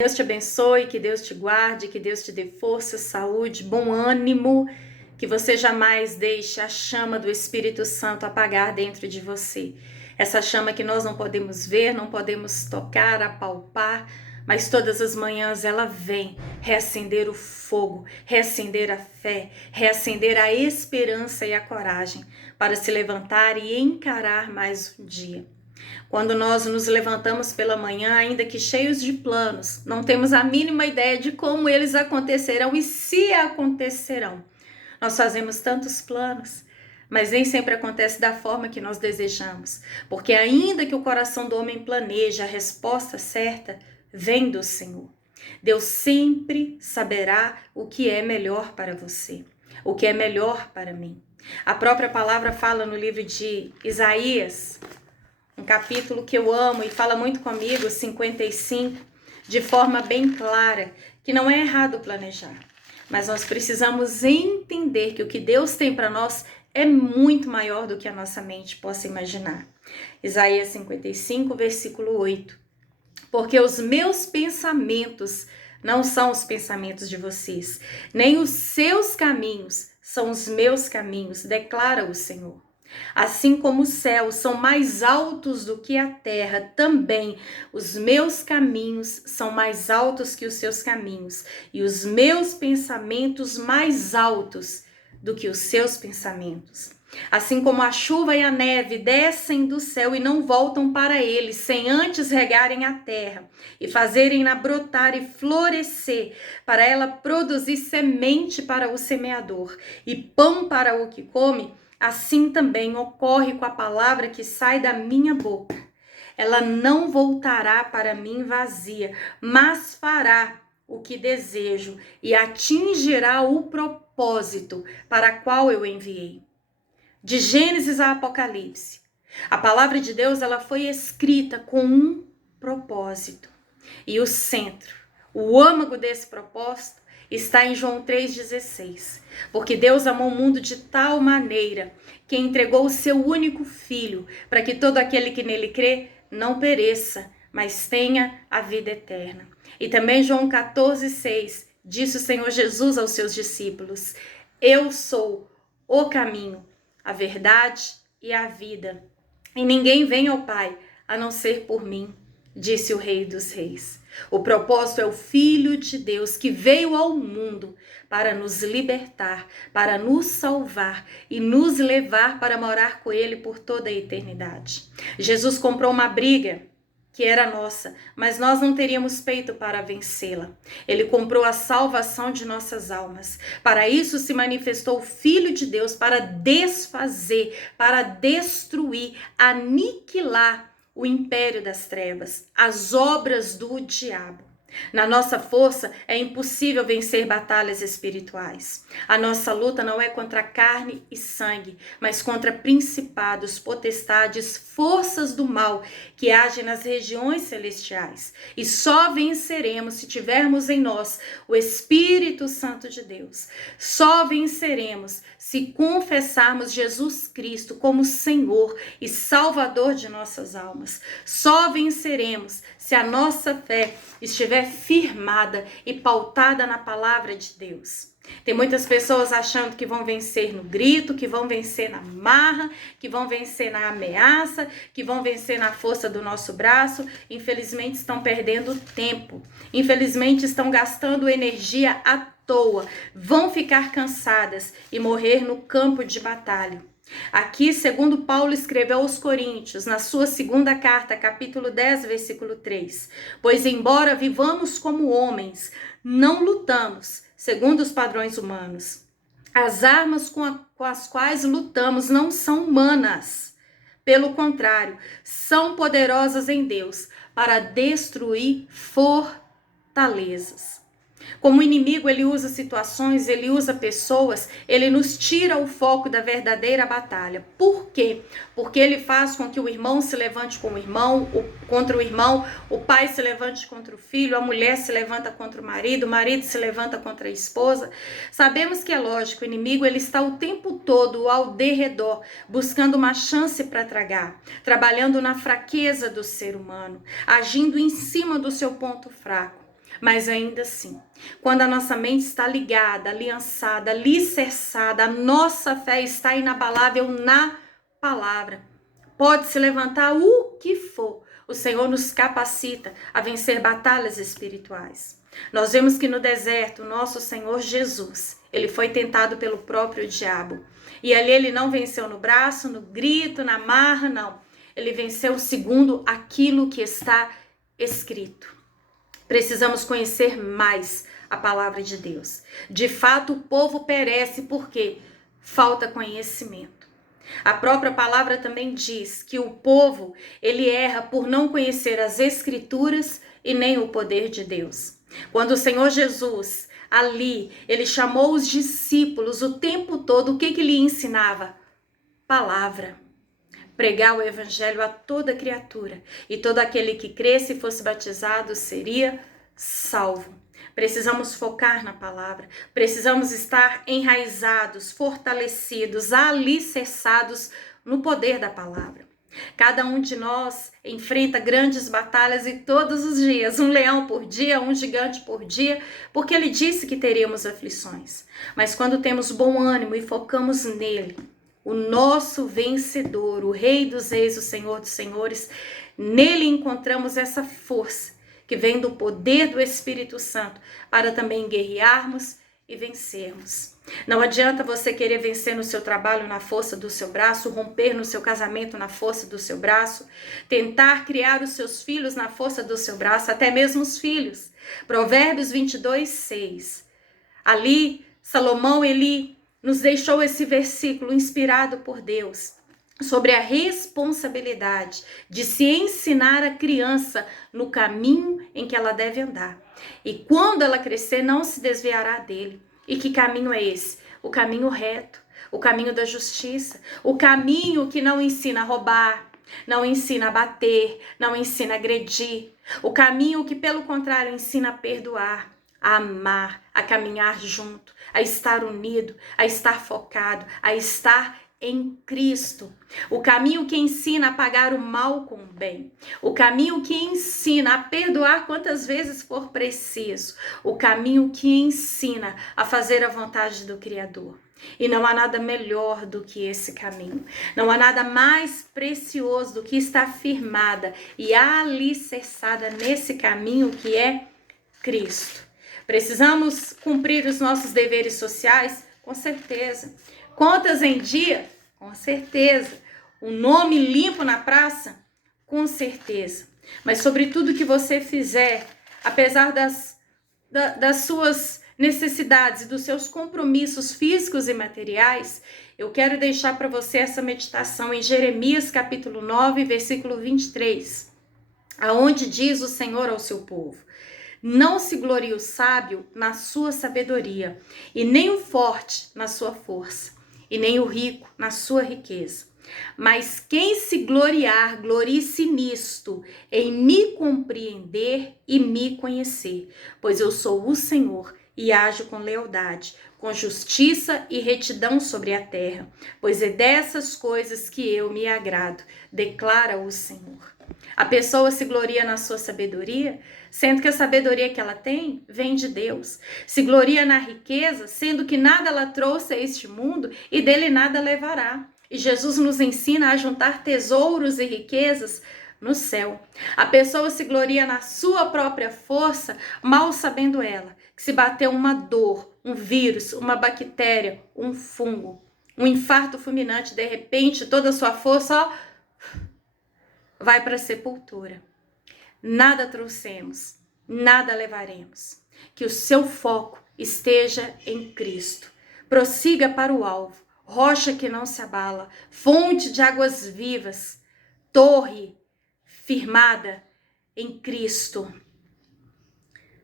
Deus te abençoe, que Deus te guarde, que Deus te dê força, saúde, bom ânimo, que você jamais deixe a chama do Espírito Santo apagar dentro de você. Essa chama que nós não podemos ver, não podemos tocar, apalpar, mas todas as manhãs ela vem reacender o fogo, reacender a fé, reacender a esperança e a coragem para se levantar e encarar mais um dia. Quando nós nos levantamos pela manhã, ainda que cheios de planos, não temos a mínima ideia de como eles acontecerão e se acontecerão. Nós fazemos tantos planos, mas nem sempre acontece da forma que nós desejamos, porque ainda que o coração do homem planeje, a resposta certa vem do Senhor. Deus sempre saberá o que é melhor para você, o que é melhor para mim. A própria palavra fala no livro de Isaías, um capítulo que eu amo e fala muito comigo, 55, de forma bem clara, que não é errado planejar, mas nós precisamos entender que o que Deus tem para nós é muito maior do que a nossa mente possa imaginar. Isaías 55, versículo 8. Porque os meus pensamentos não são os pensamentos de vocês, nem os seus caminhos são os meus caminhos, declara o Senhor. Assim como os céus são mais altos do que a terra, também os meus caminhos são mais altos que os seus caminhos, e os meus pensamentos mais altos do que os seus pensamentos. Assim como a chuva e a neve descem do céu e não voltam para ele, sem antes regarem a terra e fazerem-na brotar e florescer, para ela produzir semente para o semeador e pão para o que come, assim também ocorre com a palavra que sai da minha boca. Ela não voltará para mim vazia, mas fará o que desejo e atingirá o propósito para qual eu enviei. De Gênesis a Apocalipse, a palavra de Deus ela foi escrita com um propósito. E o centro, o âmago desse propósito está em João 3,16. Porque Deus amou o mundo de tal maneira que entregou o seu único filho, para que todo aquele que nele crê não pereça, mas tenha a vida eterna. E também João 14,6, disse o Senhor Jesus aos seus discípulos: eu sou o caminho, a verdade e a vida. E ninguém vem ao Pai a não ser por mim, disse o Rei dos Reis. O propósito é o Filho de Deus que veio ao mundo para nos libertar, para nos salvar e nos levar para morar com Ele por toda a eternidade. Jesus comprou uma briga que era nossa, mas nós não teríamos peito para vencê-la. Ele comprou a salvação de nossas almas. Para isso se manifestou o Filho de Deus, para desfazer, para destruir, aniquilar o império das trevas, as obras do diabo. Na nossa força é impossível vencer batalhas espirituais. A nossa luta não é contra carne e sangue, mas contra principados, potestades, forças do mal que agem nas regiões celestiais. E só venceremos se tivermos em nós o Espírito Santo de Deus. Só venceremos se confessarmos Jesus Cristo como Senhor e Salvador de nossas almas. Só venceremos se a nossa fé estiver firmada e pautada na palavra de Deus. Tem muitas pessoas achando que vão vencer no grito, que vão vencer na marra, que vão vencer na ameaça, que vão vencer na força do nosso braço. Infelizmente estão perdendo tempo. Infelizmente estão gastando energia à toa. Vão ficar cansadas e morrer no campo de batalha. Aqui, segundo Paulo escreveu aos Coríntios, na sua segunda carta, capítulo 10, versículo 3. Pois embora vivamos como homens, não lutamos segundo os padrões humanos. As armas com as quais lutamos não são humanas. Pelo contrário, são poderosas em Deus para destruir fortalezas. Como o inimigo, ele usa situações, ele usa pessoas, ele nos tira o foco da verdadeira batalha. Por quê? Porque ele faz com que o irmão se levante contra o irmão, o pai se levante contra o filho, a mulher se levanta contra o marido se levanta contra a esposa. Sabemos que é lógico, o inimigo ele está o tempo todo ao derredor, buscando uma chance para tragar, trabalhando na fraqueza do ser humano, agindo em cima do seu ponto fraco. Mas ainda assim, quando a nossa mente está ligada, aliançada, alicerçada, a nossa fé está inabalável na palavra. Pode se levantar o que for, o Senhor nos capacita a vencer batalhas espirituais. Nós vemos que no deserto, o nosso Senhor Jesus, ele foi tentado pelo próprio diabo. E ali ele não venceu no braço, no grito, na marra, não. Ele venceu segundo aquilo que está escrito. Precisamos conhecer mais a palavra de Deus. De fato, o povo perece porque falta conhecimento. A própria palavra também diz que o povo, ele erra por não conhecer as escrituras e nem o poder de Deus. Quando o Senhor Jesus, ali, ele chamou os discípulos o tempo todo, o que ele ensinava? Palavra. Pregar o evangelho a toda criatura, e todo aquele que cresce e fosse batizado seria salvo. Precisamos focar na palavra, precisamos estar enraizados, fortalecidos, alicerçados no poder da palavra. Cada um de nós enfrenta grandes batalhas e todos os dias, um leão por dia, um gigante por dia, porque ele disse que teríamos aflições. Mas quando temos bom ânimo e focamos nele, o nosso vencedor, o Rei dos Reis, o Senhor dos Senhores, nele encontramos essa força que vem do poder do Espírito Santo para também guerrearmos e vencermos. Não adianta você querer vencer no seu trabalho na força do seu braço, romper no seu casamento na força do seu braço, tentar criar os seus filhos na força do seu braço, até mesmo os filhos. Provérbios 22:6. Ali, Salomão, ele nos deixou esse versículo inspirado por Deus sobre a responsabilidade de se ensinar a criança no caminho em que ela deve andar. E quando ela crescer, não se desviará dele. E que caminho é esse? O caminho reto, o caminho da justiça, o caminho que não ensina a roubar, não ensina a bater, não ensina a agredir, o caminho que, pelo contrário, ensina a perdoar, a amar, a caminhar junto, a estar unido, a estar focado, a estar em Cristo. O caminho que ensina a pagar o mal com o bem. O caminho que ensina a perdoar quantas vezes for preciso. O caminho que ensina a fazer a vontade do Criador. E não há nada melhor do que esse caminho. Não há nada mais precioso do que estar firmada e alicerçada nesse caminho que é Cristo. Precisamos cumprir os nossos deveres sociais? Com certeza. Contas em dia? Com certeza. Um nome limpo na praça? Com certeza. Mas sobre tudo que você fizer, apesar das suas necessidades e dos seus compromissos físicos e materiais, eu quero deixar para você essa meditação em Jeremias capítulo 9, versículo 23, aonde diz o Senhor ao seu povo: não se glorie o sábio na sua sabedoria, e nem o forte na sua força, e nem o rico na sua riqueza. Mas quem se gloriar, glorie-se nisto, em me compreender e me conhecer, pois eu sou o Senhor e ajo com lealdade, com justiça e retidão sobre a terra, pois é dessas coisas que eu me agrado, declara o Senhor. A pessoa se gloria na sua sabedoria, sendo que a sabedoria que ela tem vem de Deus. Se gloria na riqueza, sendo que nada ela trouxe a este mundo e dele nada levará. E Jesus nos ensina a juntar tesouros e riquezas no céu. A pessoa se gloria na sua própria força, mal sabendo ela que se bater uma dor, um vírus, uma bactéria, um fungo, um infarto fulminante, de repente toda a sua força vai para a sepultura. Nada trouxemos, nada levaremos. Que o seu foco esteja em Cristo. Prossiga para o alvo, rocha que não se abala, fonte de águas vivas, torre firmada em Cristo.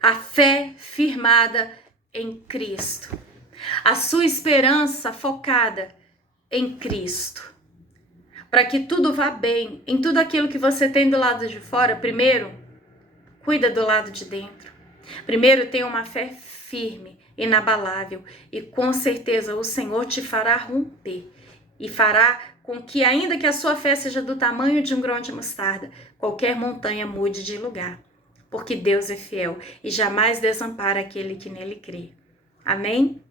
A fé firmada em Cristo. A sua esperança focada em Cristo. Para que tudo vá bem, em tudo aquilo que você tem do lado de fora, primeiro, cuida do lado de dentro. Primeiro, tenha uma fé firme, inabalável, e com certeza o Senhor te fará romper e fará com que, ainda que a sua fé seja do tamanho de um grão de mostarda, qualquer montanha mude de lugar. porque Deus é fiel e jamais desampara aquele que nele crê. Amém?